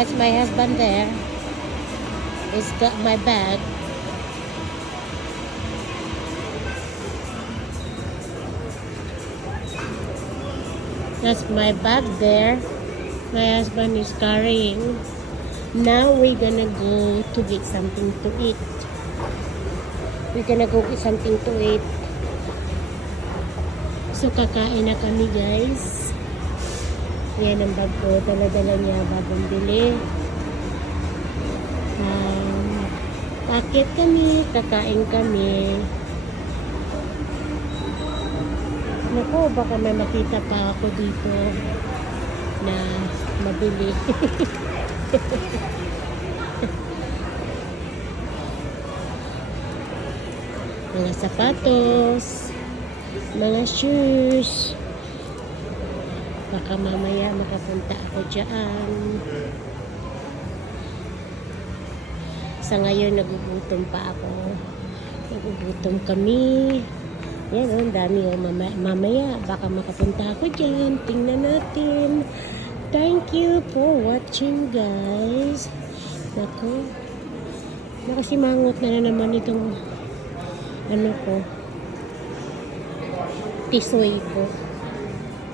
That's my husband there. He's got my bag. That's my bag there. My husband is carrying. Now we're gonna go to get something to eat. We're gonna go get something to eat. So kakain na kami, guys. Yan ang bag ko. Dala-dala niya bagong bili. Akit kami, kakain kami. Naku, baka may makita pa ako dito na mabili. Mga sapatos, mga shoes. Baka mamaya makapunta ako dyan. Sa ngayon, nagugutom pa ako. Nagugutom kami. Yan, ang dami. Mamaya, baka makapunta ako dyan. Tingnan natin. Thank you for watching, guys. Naku. Nakasimangot na naman itong ano ko. Tisoy ko.